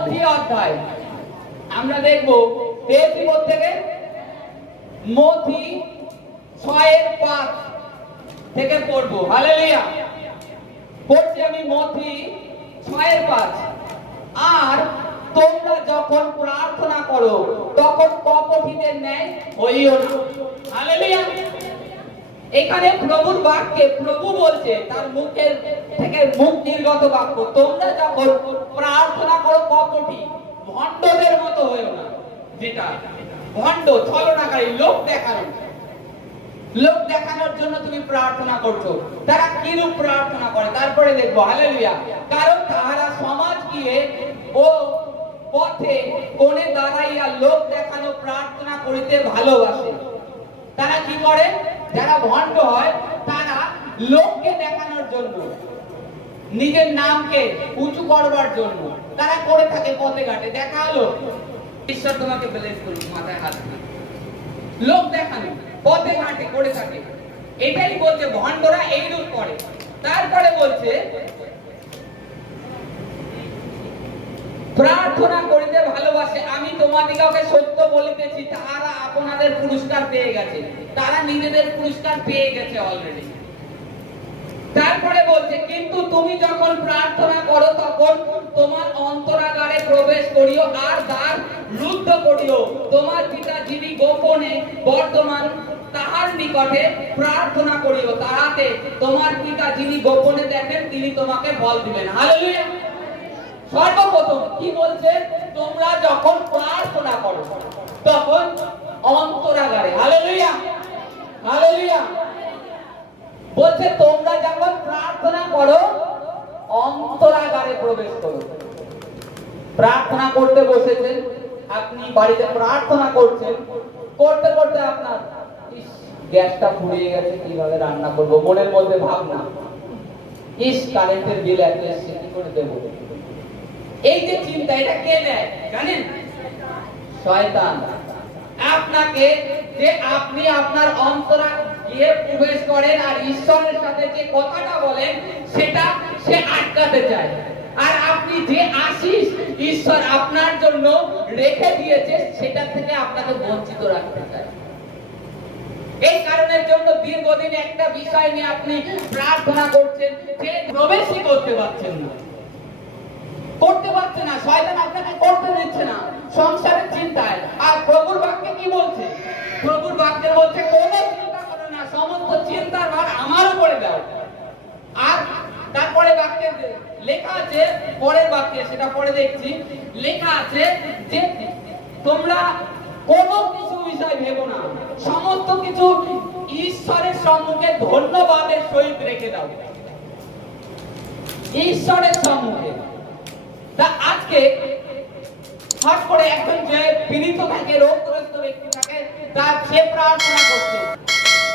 মথি অধ্যায় আমরা দেখব পেয়েছি থেকে মথি 6:5 থেকে পড়বো। হালেলুয়া। পড়ছি আমি মথি 6:5। আর তোমরা যখন প্রার্থনা করো তখন কপটীদের ন্যায় হইও না। হালেলুয়া। এখানে প্রভুর বাক্যে প্রভু বলছে, তার মুখের থেকে মুখ নির্গত বাক্য, তোমরা যখন প্রার্থনা করো কপটী ভণ্ডদের মতো হইও না। যেটা ভণ্ড, ছলনাকারী, লোক দেখানোর জন্য তুমি প্রার্থনা করছো। তারা কিরূপ প্রার্থনা করে তারপরে দেখবো। হালেলুয়া। কারণ তাহারা সমাজ গিয়ে ও পথে কোণে দাঁড়াইয়া লোক দেখানো প্রার্থনা করিতে ভালোবাসে। তারা কি করে? যারা ভণ্ড হয় তারা লোককে দেখানোর জন্য, নিজের নামকে উঁচু করবার জন্য তারা করে থাকে পথে ঘাটে। দেখা হলো, ঈশ্বর তোমাকে ব্লেস করুন, মাথায় হাত দিয়ে লোক দেখানো পথে ঘাটে করে থাকে। এটাই বলছে ভণ্ডরা এইরূপ করে। তারপরে বলছে প্রার্থনা করিতে ভালোবাসে। আমি তোমাদিগকে সত্য বলিতেছি, তারা আপনাদের পুরস্কার পেয়ে গেছে। তারা নিজেদের পুরস্কার পেয়ে গেছে অলরেডি। তারপরে বলছে কিন্তু তুমি যখন প্রার্থনা করো তখন তোমার অন্তরাগারে প্রবেশ করিও আর দ্বার রুদ্ধ করিও। তোমার পিতা যিনি গোপনে বর্তমান তাহার নিকটে প্রার্থনা করিও, তাহাতে তোমার পিতা যিনি গোপনে দেখেন তিনি তোমাকে ফল দিবেন। হালেলুয়া। সর্বপ্রথম কি বলছে? তোমরা যখন প্রার্থনা করো তখন অন্তরাগারে, হালেলুয়া হালেলুয়া, বলছে তোমরা যখন প্রার্থনা করো অন্তরাগারে প্রবেশ করো। প্রার্থনা করতে বসেছেন, আপনি বাড়িতে প্রার্থনা করছেন, করতে করতে আপনার গ্যাসটা ফুরিয়ে গেছে, কিভাবে রান্না করব মনের মধ্যে ভাবনা, কারেন্টের বিল এত এসেছে, কি করে দেবো, এই যে চিন্তা, এটা কে দেয় জানেন? শয়তান। আপনাকে যে আপনি আপনার অন্তরা গিয়ে প্রবেশ করেন আর ঈশ্বরের সাথে যে কথাটা বলেন সেটা সে আটকাতে চায়। আর আপনি যে আশীষ ঈশ্বর আপনার জন্য রেখে দিয়েছে সেটা থেকে আপনাকে বঞ্চিত রাখতে চায়। এই কারণের জন্য দীর্ঘদিন একটা বিষয় নিয়ে আপনি প্রার্থনা করছেন, যে প্রবেশই করতে পারছেন না, শয়তান আপনাকে করতে দিচ্ছে না সংসারের চিন্তায়। আর প্রভুর বাক্যে কি বলছে? প্রভুর বাক্যে বলছে কোনো চিন্তা করো না, সমস্ত চিন্তার ভার আমার উপরে দাও। আর তারপরে বাক্যে লেখা আছে, পরের বাক্যে সেটা পরে দেখছি, লেখা আছে যে তোমরা কোনো কিছু বিষয় ভেবো না, সমস্ত কিছু ঈশ্বরের সম্মুখে ধন্যবাদের সহিত রেখে দাও। ঈশ্বরের সম্মুখে। আজকে হঠাৎ করে একজন যে পীড়িত থাকে, রোগগ্রস্ত ব্যক্তি থাকে, তার সে প্রার্থনা করছে,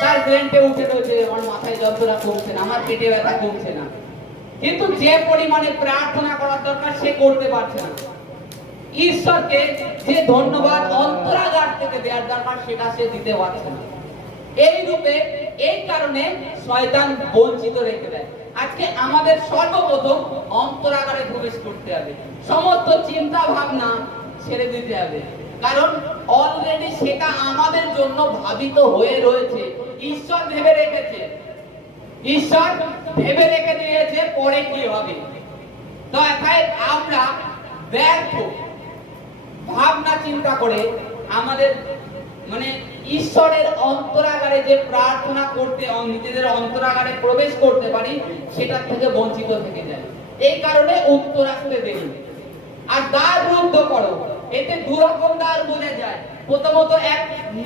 তার ব্রেনটে উঠে রয়েছে, আমার মাথায় যন্ত্রণা কমছে না, আমার পেটে ব্যথা কমছে না, কিন্তু যে পরিমাণে প্রার্থনা করার দরকার সে করতে পারছে না। ঈশ্বরকে যে ধন্যবাদ অন্তরাগার থেকে দেওয়ার দরকার সেটা সে দিতে পারছে না। এই রূপে, এই কারণে শয়তান বঞ্চিত রেখে দেয়। আজকে আমাদের সর্বপ্রথম অন্তরাগারে প্রবেশ করতে হবে, সমস্ত চিন্তা ভাবনা ছেড়ে দিতে হবে, কারণ অলরেডি সেটা আমাদের জন্য ভাবিত হয়ে রয়েছে। ঈশ্বর ভেবে রেখেছে, ঈশ্বর ভেবে রেখে দিয়েছে পরে কি হবে। তো তাই আমরা ব্যর্থ ভাবনা চিন্তা করে আমাদের ঈশ্বরের অন্তরাগারে যে প্রার্থনা করতে, নিজেদের অন্তরাগারে প্রবেশ করতে পারি, সেটার থেকে বঞ্চিত থেকে যায়। এই কারণে উত্তর আসতে দেরি। আর দ্বার রুদ্ধ করো, এতে দুরকম দ্বার বোঝা যায়। প্রথমত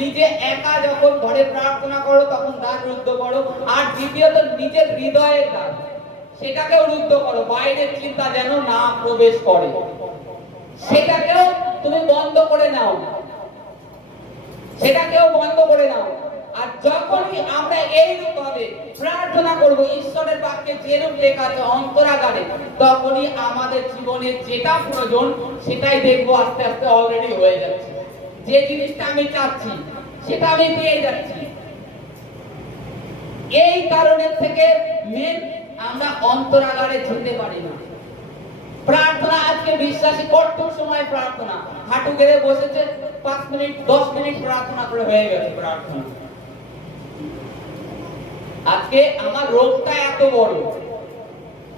নিজে একা যখন ঘরে প্রার্থনা করো তখন দ্বার রুদ্ধ করো, আর দ্বিতীয়ত নিজের হৃদয়ের দ্বার, সেটাকেও রুদ্ধ করো, বাইরের চিন্তা যেন না প্রবেশ করে, সেটাকেও তুমি বন্ধ করে নাও, সেটাকেও বন্ধ করে নাও। আর যখনই আমরা এইরূপ ভাবে প্রার্থনা করব ঈশ্বরের বাক্যে যেরূপ লেখা আছে অন্তরাগারে, তখনই আমাদের জীবনে যেটা প্রয়োজন সেটাই দেখবো আস্তে আস্তে অলরেডি হয়ে যাচ্ছে। যে জিনিসটা আমি চাচ্ছি সেটা আমি পেয়ে যাচ্ছি। এই কারণের থেকে মেন আমরা অন্তরাগারে যেতে পারি না। প্রার্থনা আজকে বিশ্বাসী কঠোর সময় প্রার্থনা, হাঁটু গেড়ে বসেছে 5 মিনিট 10 মিনিট প্রার্থনা করে হয়ে গেছে প্রার্থনা। আজকে আমার রোগটা এত বড়,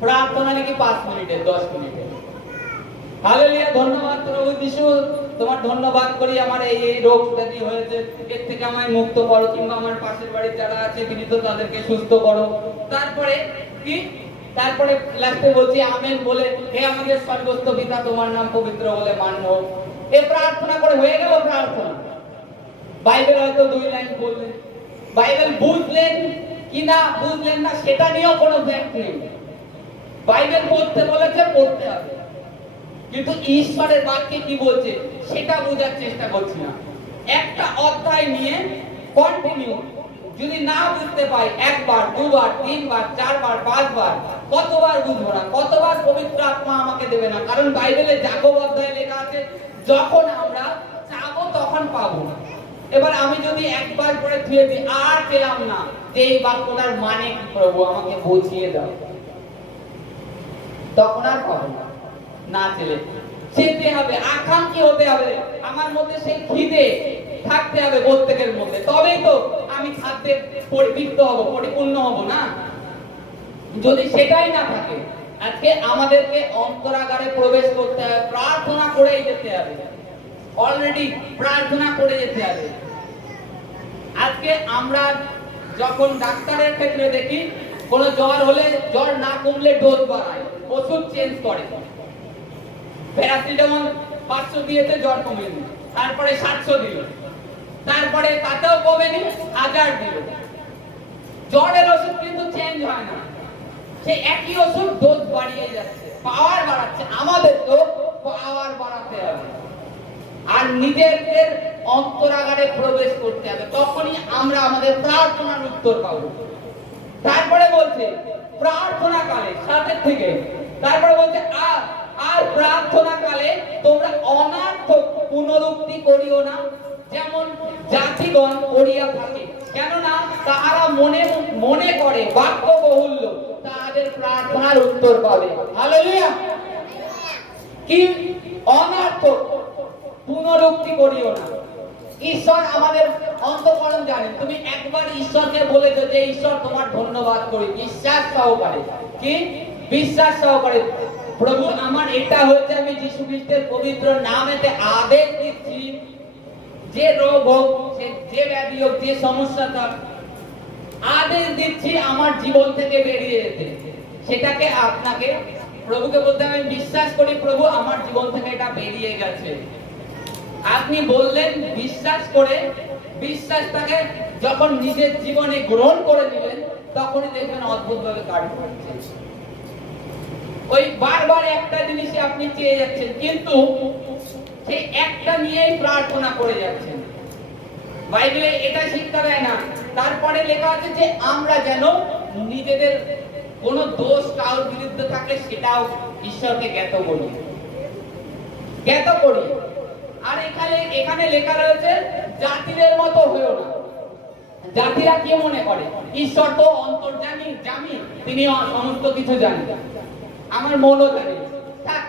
প্রার্থনা নাকি 5 মিনিটে 10 মিনিটে। হালেলুয়া, ধন্যবাদ প্রভু যিশু, তোমার ধন্যবাদ করি আমার এই রোগ ব্যাধি হয়েছে, এর থেকে আমায় মুক্ত করো, কিংবা আমার পাশের বাড়ির যারা আছে বিনীত তাদেরকে সুস্থ করো। তারপরে কি, তারপরে লাস্টে বলছি আমেন বলে, হে আমাদের স্বর্গস্থ পিতা তোমার নাম পবিত্র বলে মান্য হোক। এই প্রার্থনা করে হয়ে গেল প্রার্থনা। বাইবেল হয়তো 2 লাইন বললেন, বাইবেল বুঝলেন কি না বুঝলেন না সেটা নিয়েও কোনো ফ্যাক্ট নেই। বাইবেল পড়তে বলেছে পড়তে হবে, কিন্তু ঈশ্বরের বাক্যে কি বলছে সেটা বোঝার চেষ্টা করছি না। একটা অধ্যায় নিয়ে কন্টিনিউ যদি না বুঝতে পাই, একবার দুবার তিনবার চারবার পাঁচবার, কতবার বুঝবো না, কতবার পবিত্র আত্মা আমাকে দেবে না। কারণ বাইবেলে যাকব অধ্যায়ে লেখা আছে যখন আমরা চাবো তখন পাবো। এবার আমি যদি একবার পরে ধুয়ে দিই আর পেলাম না যে এই বাক্যটার মানে কি প্রভু আমাকে বুঝিয়ে দাও, তখন আর পাবো না। না চেলে চেতে হবে, আকাঙ্ক্ষী হতে হবে, আমার মধ্যে সেই খিদে থাকতে হবে প্রত্যেকের মধ্যে, তবেই তো আমি খাদ্যে পরিতৃপ্ত হব, পরিপূর্ণ হব না। যদি সেটাই না থাকে, আজকে আমাদেরকে অন্তরাগারে প্রবেশ করতে হবে, প্রার্থনা করেই যেতে হবে, অলরেডি প্রার্থনা করে যেতে হবে। আজকে আমরা যখন ডাক্তারের ক্ষেত্রে দেখি কোন জ্বর হলে, জ্বর না কমলে ডোজ বাড়ায়, ওষুধ চেঞ্জ করে। প্যারাসিটামল 500 দিয়েছে, জ্বর কমেনি, তারপরে 700 দিল, তারপরে তাতেও কমেনি, 1000 দিল। জ্বরের ওষুধ কিন্তু চেঞ্জ হয় না, সে একই ওষুধ ডোজ বাড়িয়ে যাচ্ছে, পাওয়ার বাড়াচ্ছে। আমাদের তো পাওয়ার বাড়াতে হবে আর নিজেদের অন্তরাগারে প্রবেশ করতে হবে, তখনই আমরা আমাদের প্রার্থনার উত্তর পাবো। তারপরে বলছে প্রার্থনা কালে সাথে থেকে, তারপরে বলছে আর প্রার্থনা কালে তোমরা অনার্থক পুনরুক্তি করিও না, যেমন জাতিগণ করিয়া থাকে, কেননা তাহারা মনে মনে করে বাক্য বহুল্য তাদের প্রার্থনার উত্তর পাবে। হালেলুয়া। কি অনার্থক পুনরুক্তি করিও না। ঈশ্বর আমাদের অন্তঃকরণ জানেন। তুমি একবার ঈশ্বরকে বলেছো যে ঈশ্বর তোমার ধন্যবাদ করি, বিশ্বাস সহকারে, কি বিশ্বাস সহকারে, প্রভু আমার এটা হয়েছে, আমি যীশু খ্রিস্টের পবিত্র নামেতে আদেশ দিচ্ছি, যে রোগ হোক, যে ব্যাধি হোক, যে সমস্যা থাক, আদেশ দিচ্ছি আমার জীবন থেকে বেরিয়ে যেতে। সেটাকে আপনাকে প্রভুকে বলতে আমি বিশ্বাস করি প্রভু আমার জীবন থেকে এটা বেরিয়ে গেছে। আপনি বললেন, বিশ্বাস করে বিশ্বাসটাকে যখন নিজের জীবনে গ্রহণ করে নিলেন, তখনই দেখবেন অদ্ভুতভাবে কাজ করছে। ওই বারবার একটা জিনিসই আপনি চেয়ে যাচ্ছেন, কিন্তু সেই একটা নিয়েই প্রার্থনা করে যাচ্ছেন। বাইবেলে এটা শিক্ষা দেয় না। তারপরে লেখা আছে যে আমরা যেন নিজেদের কোন দোষ কারোর বিরুদ্ধে থাকে সেটাও ঈশ্বরকে জ্ঞাত করি, জ্ঞাত করি। আর এখানে লেখা রয়েছে জাতিদের মতো হয়েও না। জাতিরা কি মনে করে ঈশ্বর তো অন্তর্যামী, জানি তিনি সমস্ত কিছু জানেন, আমার মনও জানে, থাক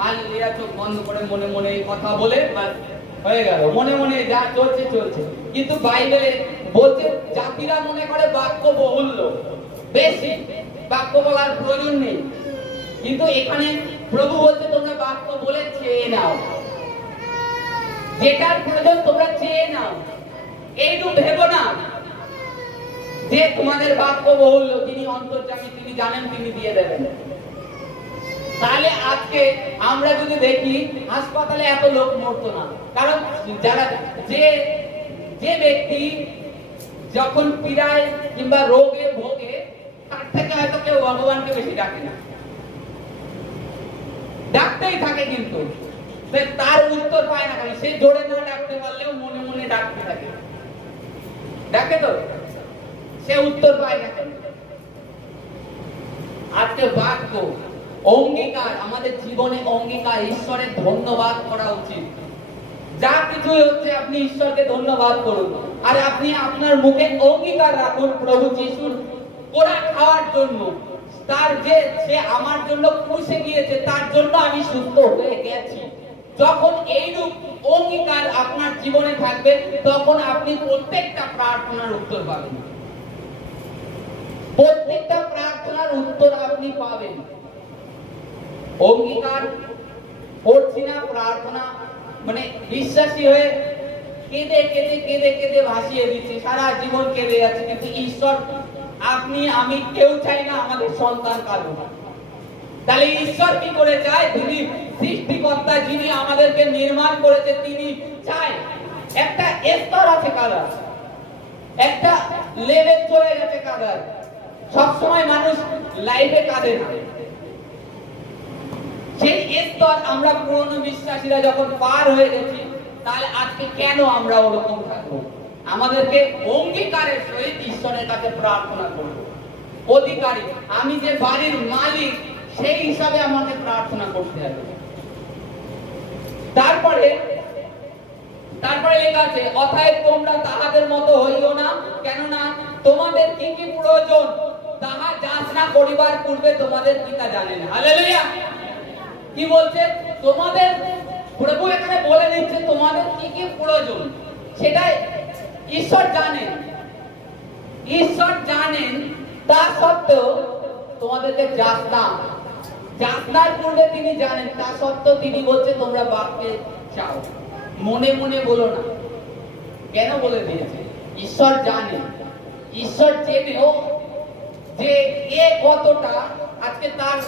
হালেলুয়া, চোখ বন্ধ করে মনে মনে কথা বলে হয়ে গেল, মনে মনে যা চলছে চলছে। কিন্তু বাইবেলে বলছে জাতিরা মনে করে বাক্য বহুল্য, বেশি বাক্য বলার প্রয়োজন নেই, কিন্তু এখানে প্রভু বলছে তোমরা বাক্য বলে চেয়ে নাও, যেটার প্রয়োজন তোমরা চেয়ে নাও। এইটুকু ভেবো না যে তোমাদের বাক্য বহুল্য, তিনি অন্তর্যামী, তিনি জানেন, তিনি দিয়ে দেবেন। তাহলে আজকে আমরা যদি দেখি হাসপাতালে এত লোক মরতো না, কারণ যারা যে ব্যক্তি যখন পীড়ায় কিংবা রোগে ভোগে, তার থেকে হয়তো কেউ ভগবানকে বেশি ডাকে না, ডাকতেই থাকে, কিন্তু তার উত্তর পায় না। কেন? সে জোরে না ডাকতে পারলেও মনে মনে ডাকতে থাকে, ডাকে তো, সে উত্তর পায় না কেন? আজকে বাক্য অঙ্গীকার, আমাদের জীবনে অঙ্গীকার, ঈশ্বরের ধন্যবাদ করা উচিত। যা কিছু হচ্ছে আপনি ঈশ্বরকে ধন্যবাদ করুন, আর আপনি আপনার মুখে অঙ্গীকার রাখুন প্রভু যিশুর কোরআন খাওয়ার জন্য, তার যে সে আমার জন্য ক্রুশে গিয়েছে, তার জন্য আমি সুস্থ হয়ে গেছি। যখন এইরূপ অঙ্গীকার আপনার জীবনে থাকবে, তখন আপনি প্রত্যেকটা প্রার্থনার উত্তর পাবেন। প্রত্যেকটা প্রার্থনার উত্তর আপনি পাবেন। অঙ্গীকার করছি না, প্রার্থনা মানে বিশ্বাসী হয়ে কেঁদে কেঁদে কেঁদে কেঁদে ভাসিয়ে দিচ্ছে, সারা জীবন কেঁদে যাচ্ছে, কিন্তু ঈশ্বর আপনি আমি কেউ চাই না আমাদের সন্তান কাঁদুক। তাহলে ঈশ্বর কি করে চায়? যিনি সৃষ্টিকর্তা, যিনি আমাদেরকে নির্মাণ করেছে, তিনি চায় একটা স্তর আছে কাদার, একটা লেভেল চলে গেছে কাদার। সবসময় মানুষ লাইফে কাঁদে না। সেই স্তর আমরা পুরনো বিশ্বাসীরা যখন পার হয়ে গেছি, তাহলে আজকে কেন আমরা ওরকম থাকবো? আমাদেরকে অঙ্গীকারের সহিত ঈশ্বরের কাছে প্রার্থনা করব। অধিকারী, আমি যে বাড়ির মালিক, সেই হিসাবে আমাকে প্রার্থনা করতে হবে। তারপরে লেখা আছে, অতএব তোমরা তাহাদের মতো হইও না, কেননা তোমাদের কি কি প্রয়োজন তাহা যাচনা করিবার পূর্বে তোমাদের পিতা জানেন। হালেলুয়া। কি বলছে? তোমাদের প্রভু এখানে বলে দিচ্ছে তোমাদের কি কি প্রয়োজন সেটা ঈশ্বর জানেন। ঈশ্বর জানেন, তা সত্ত্বেও তোমাদেরকে যাচনার পূর্বে তিনি জানেন, তা সত্ত্বেও তিনি বলছে তোমরা বাপকে চাও, মনে মনে বলো না। কেন বলে দিয়েছে? ঈশ্বর জানেন। ঈশ্বর জেনেও যে এ কতটা আজকে তার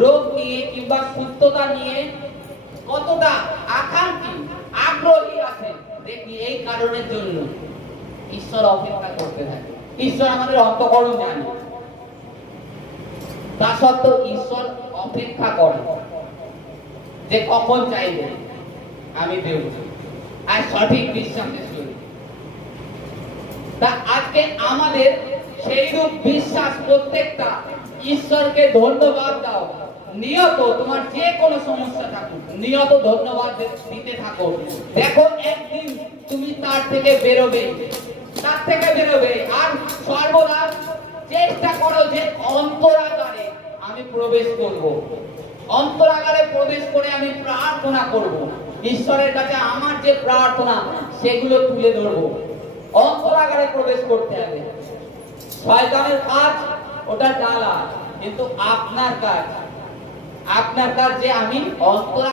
রোগ নিয়ে কিংবা সুস্থতা নিয়ে কতটা আকাঙ্ক্ষী, আগ্রহী আছে, দেখি এই কারণের জন্য ঈশ্বর অপেক্ষা করতে থাকে। ঈশ্বর আমাদের অন্তঃকরণ জানে, তা সত্ত্বেও ঈশ্বর অপেক্ষা করে যে কখন চাইবে আমি দেব, আর সঠিক বিশ্বাসের সহিত। তা আজকে আমাদের সেইরূপ বিশ্বাস, প্রত্যেকটা ঈশ্বরকে ধন্যবাদ দাও। নিয়ত তোমার যে কোনো সমস্যা থাকুক, নিয়ত ধন্যবাদ দিতে থাকো। দেখো একদিন তুমি তার থেকে বেরোবে, আর সর্বদা চেষ্টা করো যে অন্তরাগারে আমি প্রবেশ করব। অন্তরাগারে প্রবেশ করে আমি প্রার্থনা করব। ঈশ্বরের কাছে আমার যে প্রার্থনা সেগুলো তুলে ধরবো। অন্তরাগারে প্রবেশ করতে হবে। শয়তানের কাজ ওটা জ্বালা, কিন্তু আপনার কাজ যে আমি অন্তর